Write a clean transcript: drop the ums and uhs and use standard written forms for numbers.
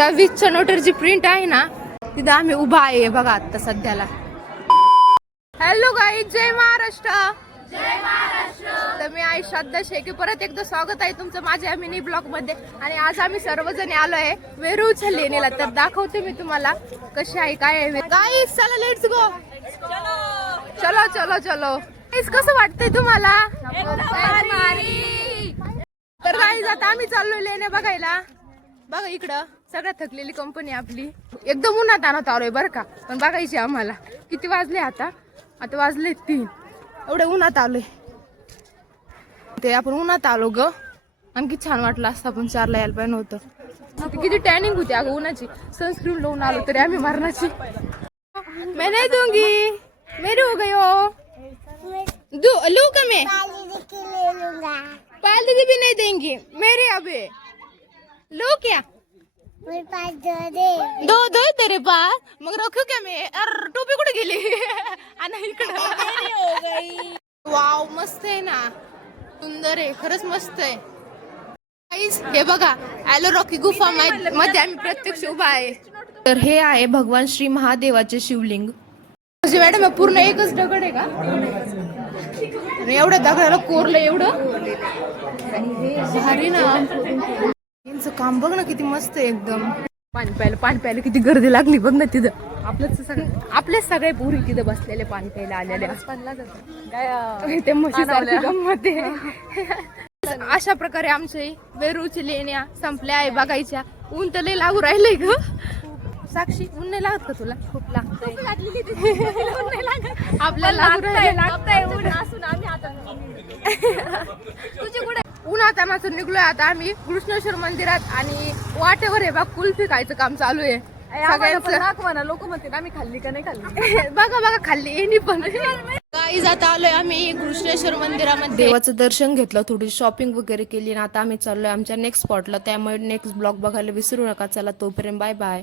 त्या 20च्या नोटरची प्रिंट आहे ना तिथं आम्ही उभा आहे बघा आता सध्याला. हॅलो गाईज, जय महाराष्ट्र. जय महाराष्ट्र. तर मी आई श्रद्धा शेळके, परत एकदा स्वागत आहे तुमचं माझ्या मिनी ब्लॉग मध्ये. आणि आज आम्ही सर्वजण आलो आहे वेरूळच्या लेणीला. तर दाखवते मी तुम्हाला कशी आहे काय आहे. गाईज चला लेट्स गो. चलो चलो चलो. कसं वाटतंय तुम्हाला? तर गाईज आता आम्ही चाललोय लेण्या बघायला. बघा इकडं सगळ्यात थकलेली कंपनी आपली. एकदम उन्हात आणत आलोय बरं का, पण बघायची आम्हाला. किती वाजले आता वाजले 3. एवढे उन्हात आलोय. ते आपण उन्हात आलो ग. आणखी छान वाटलं असतं पण 4ला यायला पाहिजे नव्हतं. किती टॅनिंग होती अगं उन्हाची. सनस्क्रीन लावून आलो तरी आम्ही मरणाची. मैं नहीं दूंगी, मेरे हो गई हो. लू का मैं पाल दीदी भी नहीं देंगी मेरे. अबे लो क्या मेरे पास दो दो तेरे पास. मग रखू क्या मैं. टोपी कुठे गेली. आणि इकडे वाव मस्त आहे ना, सुंदर आहे खरंच मस्त आहे. हे बघा ॲलो रॉकी गुफा मध्ये आम्ही प्रत्यक्ष उभा आहे. तर हे आहे भगवान श्री महादेवाचे शिवलिंग. मॅडम पूर्ण एकच दगड आहे का? एवढ्या दगडाला कोरलं एवढं भारी ना. यांचं काम बघ ना किती मस्त आहे एकदम. पाणी प्यायला किती गर्दी लागली बघ ना तिथं. आपलेच सगळे पोरी तिथं बसलेले पाणी प्यायला आलेले. ते म्हशीसारखी गंमत आहे. अशा प्रकारे आमचे वेरूळची लेण्या संपल्या आहे बघायच्या. ऊन तर लय लागू राहिलंय ग. साक्षी ऊन नाही लागत का तुला? खूप लागतंय. आपल्याला उन्हात आणायचं निघलोय आता आम्ही कृष्णेश्वर मंदिरात. आणि वाटेवर आहे बघ कुल्फी खायचं काम चालू आहे सगळ्यांचं. लोक म्हणते आम्ही खाल्ली का नाही खाल्ली. बघा खाल्ली येणी पण. गाईज आता आलोय आम्ही कृष्णेश्वर मंदिरामध्ये. देवाचं दर्शन घेतलं, थोडी शॉपिंग वगैरे केली. आणि आता आम्ही चाललोय आमच्या नेक्स्ट स्पॉटला. त्यामुळे नेक्स्ट ब्लॉग बघायला विसरू नका. चला तोपर्यंत बाय बाय.